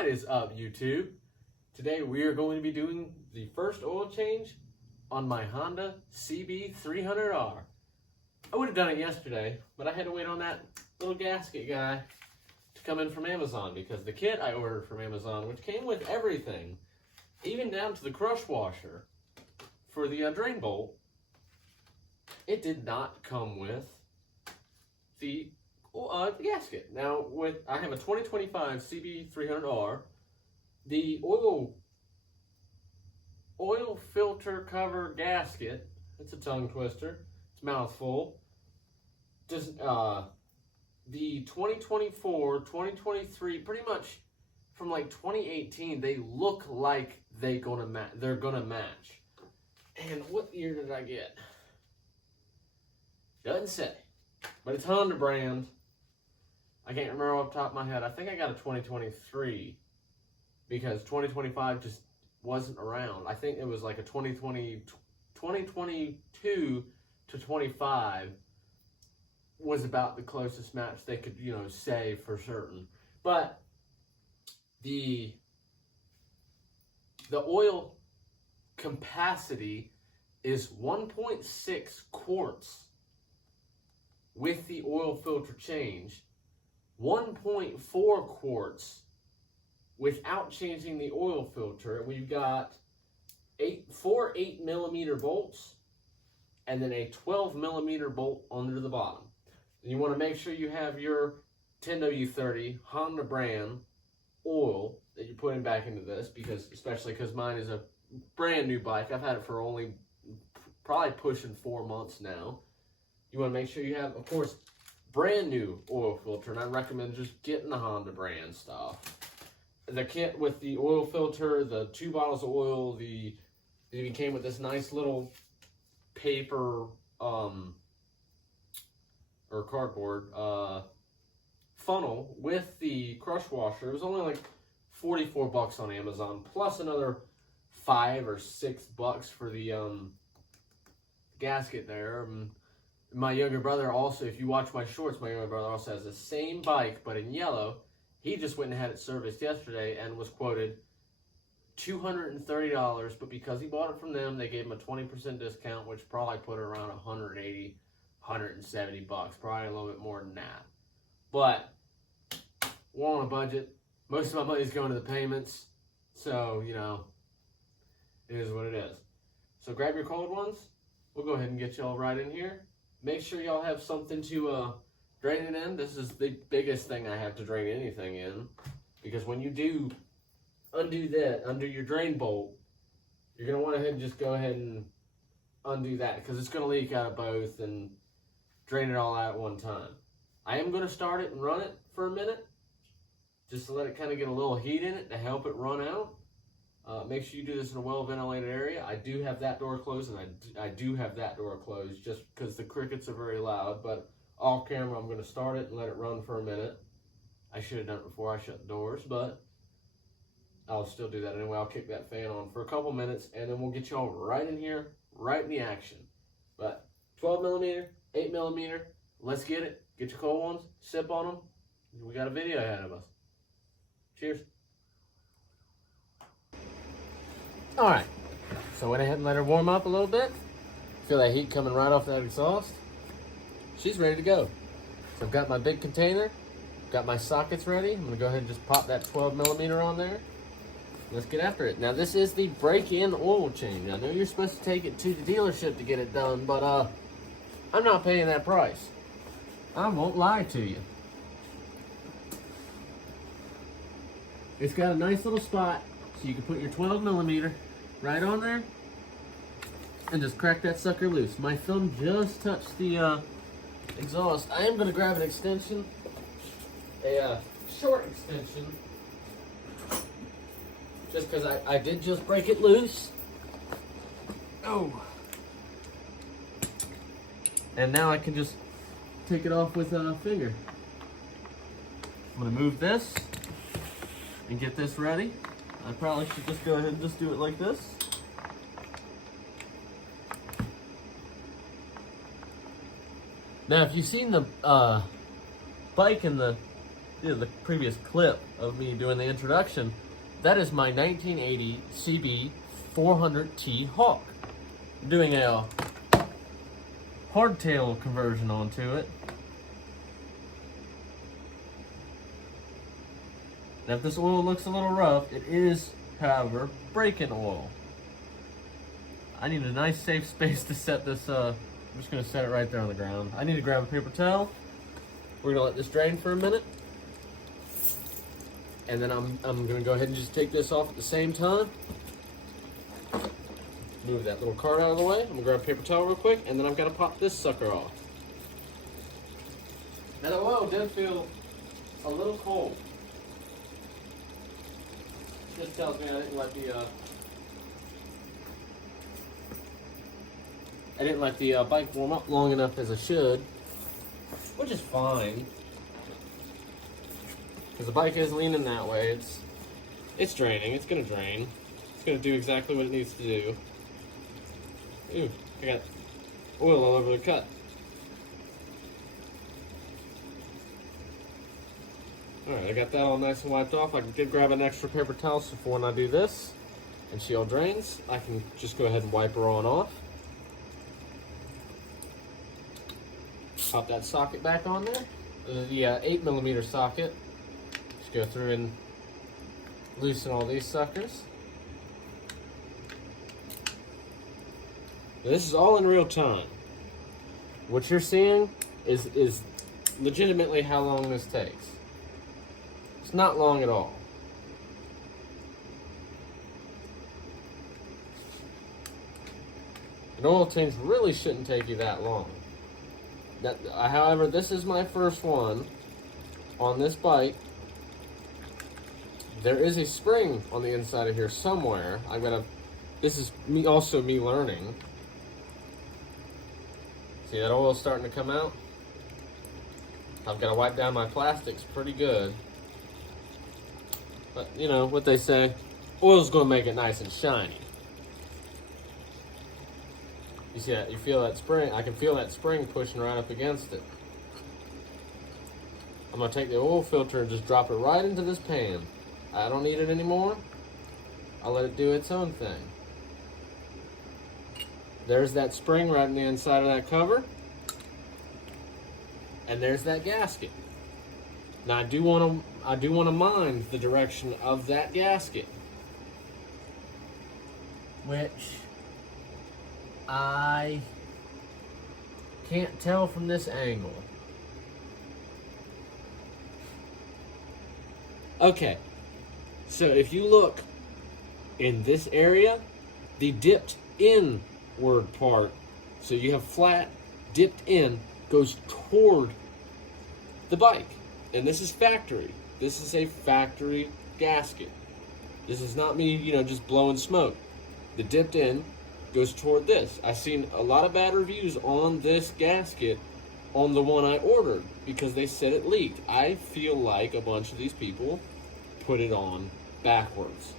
What is up, YouTube? Today we are going to be doing the first oil change on my Honda CB300R. I would have done it yesterday, but I had to wait on that little gasket guy to come in from Amazon because the kit I ordered from Amazon, which came with everything, even down to the crush washer for the drain bolt, it did not come with the gasket. Now, I have a 2025 CB300R. The oil filter cover gasket, it's a tongue twister, it's mouthful. Just the 2024, 2023, pretty much from like 2018, they look like they're gonna match. And what year did I get? Doesn't say, but it's Honda brand. I can't remember off the top of my head. I think I got a 2023 because 2025 just wasn't around. I think it was like a 2022 to 25 was about the closest match they could, say for certain. But the oil capacity is 1.6 quarts with the oil filter change, 1.4 quarts without changing the oil filter. We've got four 8mm bolts and then a 12mm bolt under the bottom. And you want to make sure you have your 10W30 Honda brand oil that you're putting back into this, especially because mine is a brand new bike. I've had it for only probably pushing 4 months now. You want to make sure you have, of course, brand new oil filter, and I recommend just getting the Honda brand stuff. The kit with the oil filter, the 2 bottles of oil, it even came with this nice little paper or cardboard funnel with the crush washer. It was only like 44 bucks on Amazon, plus another $5 or $6 for the gasket there. My younger brother also, if you watch my shorts, my younger brother also has the same bike, but in yellow. He just went and had it serviced yesterday and was quoted $230, but because he bought it from them, they gave him a 20% discount, which probably put it around 180, 170 bucks, probably a little bit more than that. But we're on a budget. Most of my money's going to the payments, so, it is what it is. So grab your cold ones. We'll go ahead and get y'all right in here. Make sure y'all have something to drain it in. This is the biggest thing I have to drain anything in, because when you do undo your drain bolt, you're going to want to just go ahead and undo that, because it's going to leak out of both and drain it all out at one time. I am going to start it and run it for a minute, just to let it kind of get a little heat in it to help it run out. Make sure you do this in a well-ventilated area. I do have that door closed, and I do have that door closed just because the crickets are very loud. But off camera, I'm going to start it and let it run for a minute. I should have done it before I shut the doors, but I'll still do that anyway. I'll kick that fan on for a couple minutes, and then we'll get y'all right in here, right in the action. But 12mm, 8mm, let's get it. Get your cold ones, sip on them. We got a video ahead of us. Cheers. All right, so I went ahead and let her warm up a little bit. Feel that heat coming right off that exhaust. She's ready to go. So I've got my big container, got my sockets ready. I'm gonna go ahead and just pop that 12mm on there. Let's get after it. Now this is the break-in oil change. I know you're supposed to take it to the dealership to get it done, but I'm not paying that price. I won't lie to you. It's got a nice little spot, so you can put your 12mm right on there and just crack that sucker loose. My thumb just touched the exhaust. I am going to grab an extension, a short extension, just because I did just break it loose. Oh. And now I can just take it off with a finger. I'm going to move this and get this ready. I probably should just go ahead and just do it like this. Now, if you've seen the bike in the the previous clip of me doing the introduction, that is my 1980 CB300T Hawk. I'm doing a hardtail conversion onto it. Now if this oil looks a little rough, it is, however, break-in oil. I need a nice safe space to set this, I'm just gonna set it right there on the ground. I need to grab a paper towel. We're gonna let this drain for a minute. And then I'm gonna go ahead and just take this off at the same time. Move that little card out of the way. I'm gonna grab a paper towel real quick, and then I've gotta pop this sucker off. Now the oil does feel a little cold. This tells me I didn't let the bike warm up long enough as I should, which is fine. Because the bike is leaning that way. It's draining. It's gonna drain. It's gonna do exactly what it needs to do. Ooh, I got oil all over the cut. Alright, I got that all nice and wiped off. I did grab an extra paper towel so for when I do this and she all drains, I can just go ahead and wipe her on off. Pop that socket back on there. The 8mm socket. Just go through and loosen all these suckers. Now, this is all in real time. What you're seeing is legitimately how long this takes. It's not long at all. An oil change really shouldn't take you that long. However, this is my first one on this bike. There is a spring on the inside of here somewhere. This is me learning. See that oil starting to come out? I've got to wipe down my plastics pretty good. But you know what they say, oil's gonna make it nice and shiny. You see that? You feel that spring? I can feel that spring pushing right up against it. I'm gonna take the oil filter and just drop it right into this pan. I don't need it anymore. I'll let it do its own thing. There's that spring right in the inside of that cover. And there's that gasket. Now I do want to mind the direction of that gasket, which I can't tell from this angle. Okay, so if you look in this area, the dipped inward part, so you have flat, dipped in, goes toward the bike. And this is factory. This is a factory gasket. This is not me, just blowing smoke. The dipped in goes toward this. I've seen a lot of bad reviews on this gasket on the one I ordered because they said it leaked. I feel like a bunch of these people put it on backwards.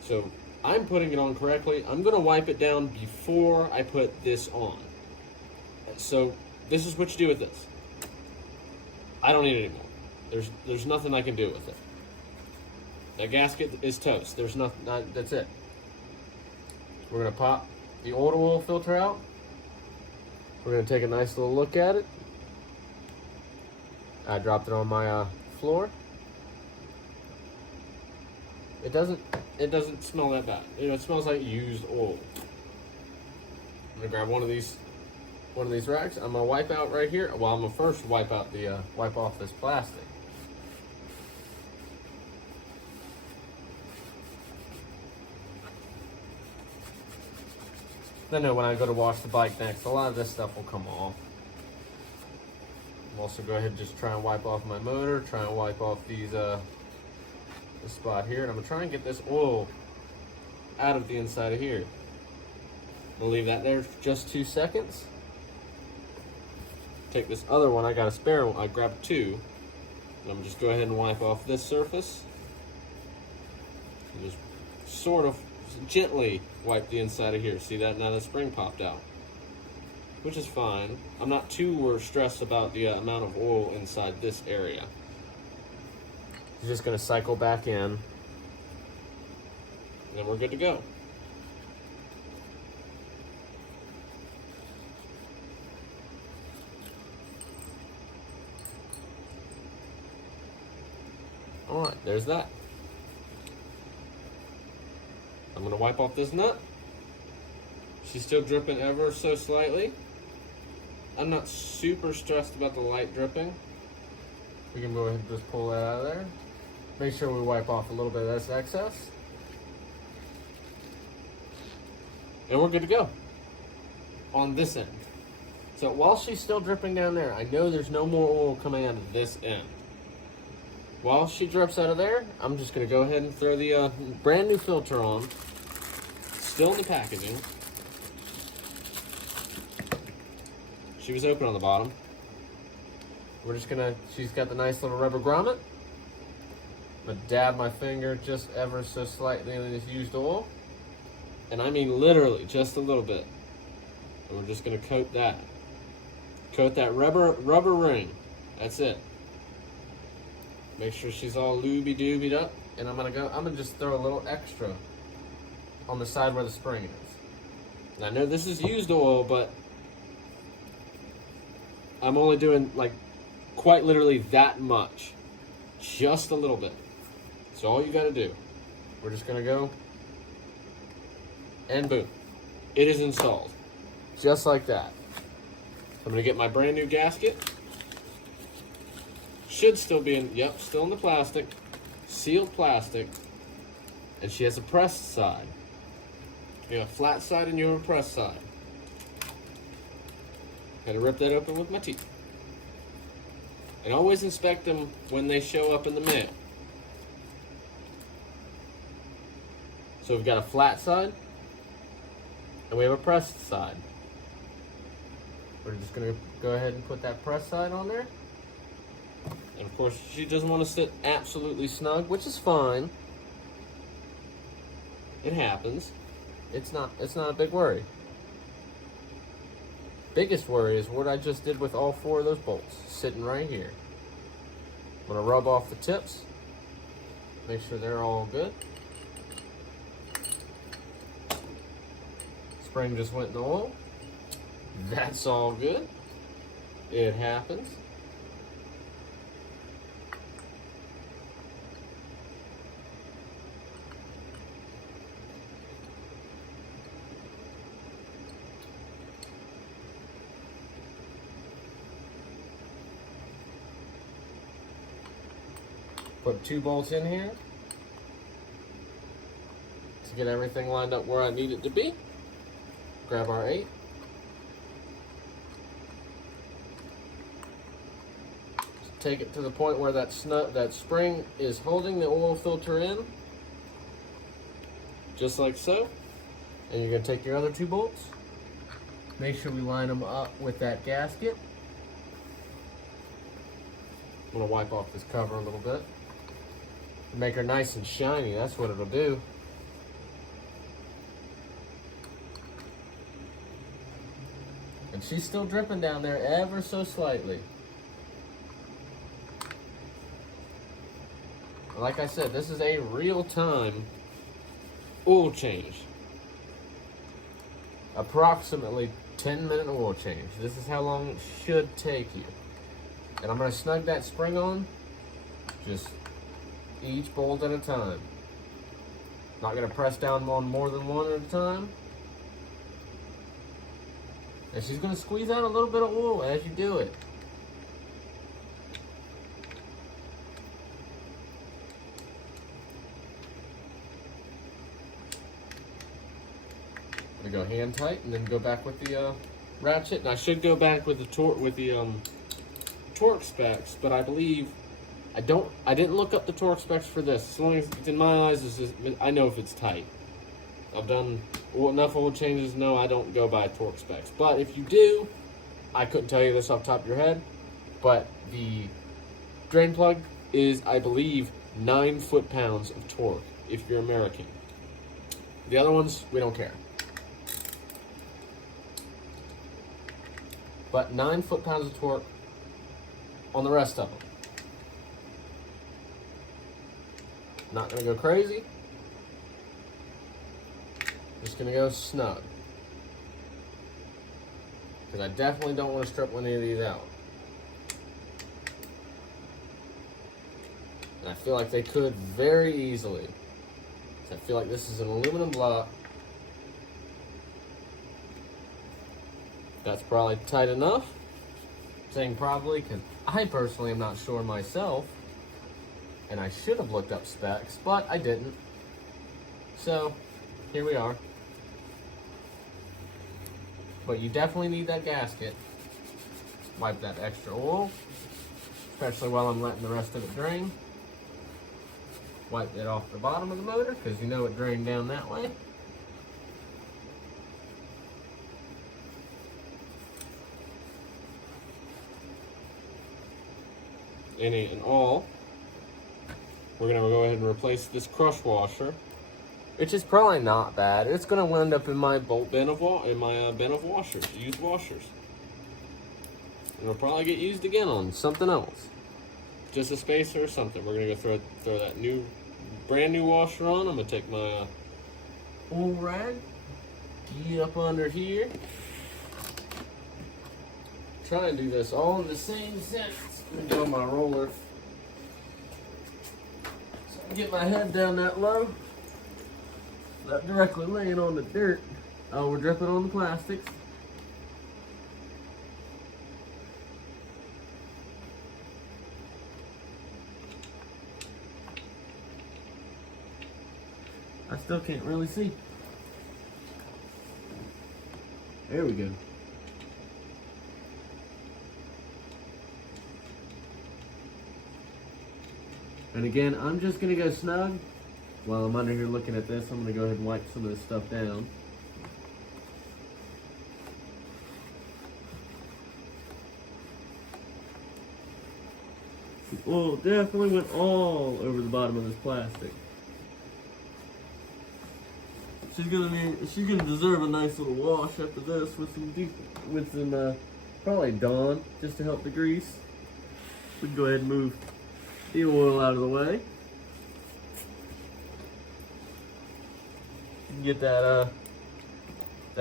So I'm putting it on correctly. I'm gonna wipe it down before I put this on. So this is what you do with this. I don't need it anymore. There's nothing I can do with it. That gasket is toast. There's nothing, that's it. We're gonna pop the old oil filter out. We're gonna take a nice little look at it. I dropped it on my floor. It doesn't smell that bad. It smells like used oil. I'm gonna grab one of these racks. I'm gonna wipe out right here. Well, I'm gonna first wipe off this plastic. Then when I go to wash the bike next, a lot of this stuff will come off. I'm also go ahead and just try and wipe off my motor, try and wipe off these this spot here, and I'm gonna try and get this oil out of the inside of here. I'm gonna leave that there for just 2 seconds. Take this other one, I got a spare one, I grabbed 2. And I'm just go ahead and wipe off this surface. And just sort of gently wipe the inside of here. See that? Now the spring popped out, which is fine. I'm not too stressed about the amount of oil inside this area. She's just gonna cycle back in, and then we're good to go. All right, there's that. I'm gonna wipe off this nut. She's still dripping ever so slightly. I'm not super stressed about the light dripping. We can go ahead and just pull that out of there. Make sure we wipe off a little bit of this excess. And we're good to go on this end. So while she's still dripping down there, I know there's no more oil coming out of this end. While she drips out of there, I'm just gonna go ahead and throw the brand new filter on. Still in the packaging. She was open on the bottom. We're just gonna, she's got the nice little rubber grommet. I'm gonna dab my finger just ever so slightly in this used oil. And I mean literally just a little bit. And we're just gonna coat that. Coat that rubber ring. That's it. Make sure she's all looby-doobied up. And I'm gonna just throw a little extra on the side where the spring is. And I know this is used oil, but I'm only doing like quite literally that much. Just a little bit. So all you gotta do, we're just gonna go and boom. It is installed. Just like that. I'm gonna get my brand new gasket. Should still be in, yep, still in the plastic. Sealed plastic. And she has a pressed side. You have a flat side and you have a pressed side. Gotta rip that open with my teeth. And always inspect them when they show up in the mail. So we've got a flat side and we have a pressed side. We're just gonna go ahead and put that pressed side on there. And of course she doesn't want to sit absolutely snug, which is fine. It happens. It's not a big worry. Biggest worry is what I just did with all 4 of those bolts sitting right here. I'm gonna rub off the tips, make sure they're all good. Spring just went in the oil. That's all good. It happens. Put 2 bolts in here to get everything lined up where I need it to be. Grab our 8. Take it to the point where that spring is holding the oil filter in, just like so. And you're going to take your other 2 bolts. Make sure we line them up with that gasket. I'm going to wipe off this cover a little bit. Make her nice and shiny, that's what it'll do. And she's still dripping down there ever so slightly. Like I said, this is a real-time oil change. Approximately 10-minute oil change. This is how long it should take you. And I'm going to snug that spring on, just each bolt at a time. Not going to press down on more than one at a time. And she's going to squeeze out a little bit of oil as you do it. I'm going to go hand tight and then go back with the ratchet. And I should go back with the torque specs, but I believe I didn't look up the torque specs for this. As long as it's in my eyes, I know if it's tight. I've done enough oil changes to know I don't go by torque specs. But if you do, I couldn't tell you this off the top of your head, but the drain plug is, I believe, 9 foot-pounds of torque if you're American. The other ones, we don't care. But 9 foot-pounds of torque on the rest of them. Not gonna go crazy. Just gonna go snug. Because I definitely don't want to strip any of these out. And I feel like they could very easily. So I feel like this is an aluminum block. That's probably tight enough. I'm saying probably because I personally am not sure myself. And I should have looked up specs, but I didn't. So, here we are. But you definitely need that gasket. Wipe that extra oil, especially while I'm letting the rest of it drain. Wipe it off the bottom of the motor, because you know it drained down that way. Any and all. We're gonna go ahead and replace this crush washer, which is probably not bad. It's gonna end up in my bolt bin of bin of washers, used washers. And it'll probably get used again on something else, just a spacer or something. We're gonna go throw that brand new washer on. I'm gonna take my oil rag, get up under here. Try and do this all in the same sentence. I'm gonna go on my roller. Get my head down that low, not directly laying on the dirt. Oh, we're dripping on the plastics. I still can't really see. There we go. And again, I'm just gonna go snug. While I'm under here looking at this, I'm gonna go ahead and wipe some of this stuff down. The oil definitely went all over the bottom of this plastic. She's gonna deserve a nice little wash after this with some probably Dawn, just to help the grease. We can go ahead and move the oil out of the way. Get that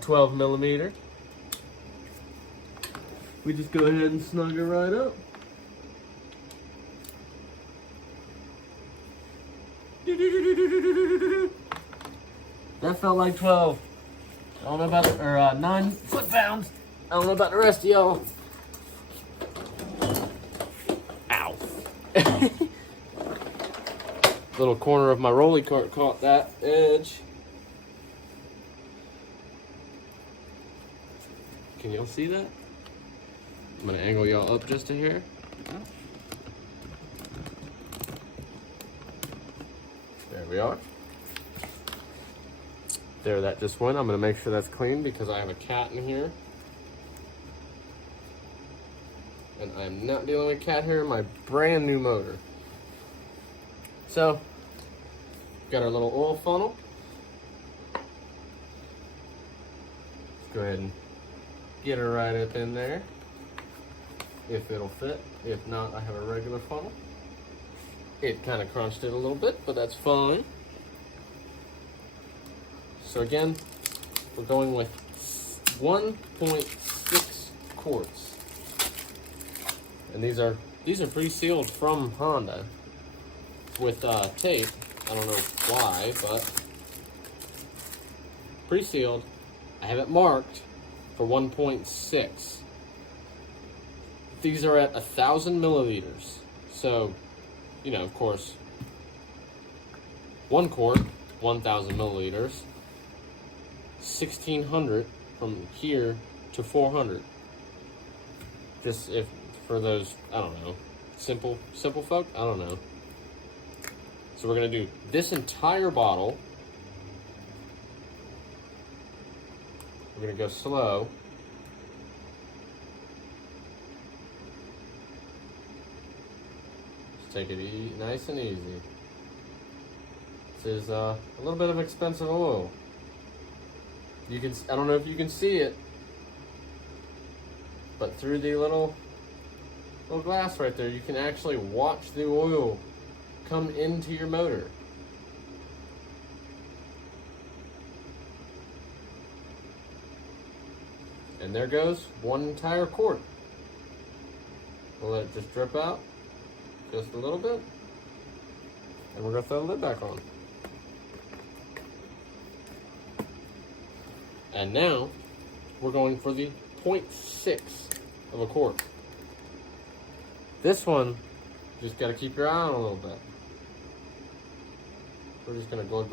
12 millimeter. We just go ahead and snug her right up. That felt like 12. I don't know about or 9 foot-pounds. I don't know about the rest of y'all. Ow. Little corner of my rolly cart caught that edge. Can y'all see that? I'm gonna angle y'all up just to here. There we are. There, that just went. I'm gonna make sure that's clean because I have a cat in here. And I'm not dealing with cat hair in my brand new motor. So, got our little oil funnel. Let's go ahead and get her right up in there, if it'll fit. If not, I have a regular funnel. It kind of crunched it a little bit, but that's fine. So again, we're going with 1.6 quarts. And these are pre-sealed from Honda with tape. I don't know why, but pre-sealed. I have it marked for 1.6. These are at 1,000 milliliters. So, you know, of course, 1 quart, 1,000 milliliters. 1,600 from here to 400. Just if for those, I don't know, simple folk, I don't know. So we're gonna do this entire bottle. We're gonna go slow. Just take it nice and easy. This is a little bit of expensive oil. You can, I don't know if you can see it, but through the little glass right there, you can actually watch the oil come into your motor. And there goes one entire quart. We'll let it just drip out just a little bit. And we're gonna throw the lid back on. And now we're going for the 0.6 of a quart. This one, just gotta keep your eye on a little bit. We're just gonna glug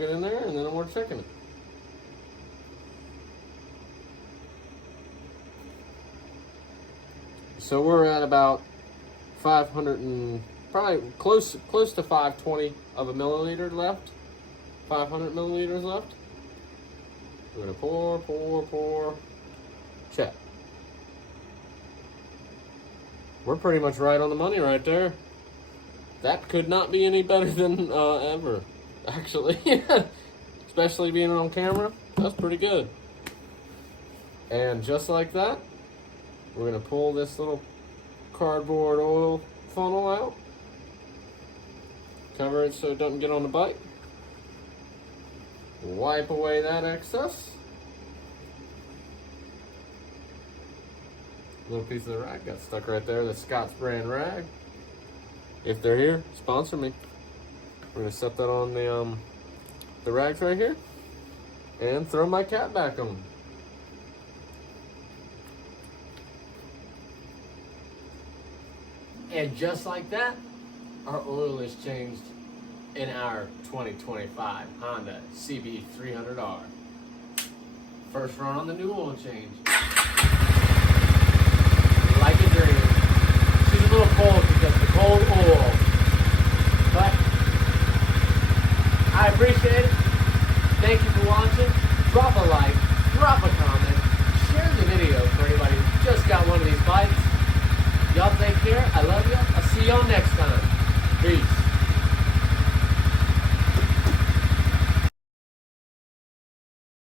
it in there, and then we're checking it. So we're at about 500 and probably close to 520 of a milliliter left. 500 milliliters left. We're gonna pour, check. We're pretty much right on the money right there. That could not be any better than ever, actually. Especially being on camera, that's pretty good. And just like that, we're gonna pull this little cardboard oil funnel out. Cover it so it doesn't get on the bike. Wipe away that excess. Little piece of the rag got stuck right there, the Scott's brand rag. If they're here, sponsor me. We're gonna set that on the rags right here and throw my cap back on. And just like that, our oil is changed in our 2025 Honda CB300R. First run on the new oil change. Like a dream. She's a little cold because of the cold oil. But I appreciate it. Thank you for watching. Drop a like, drop a comment, share the video for anybody who just got one of these bikes. Y'all take care. I love you. I'll see y'all next time.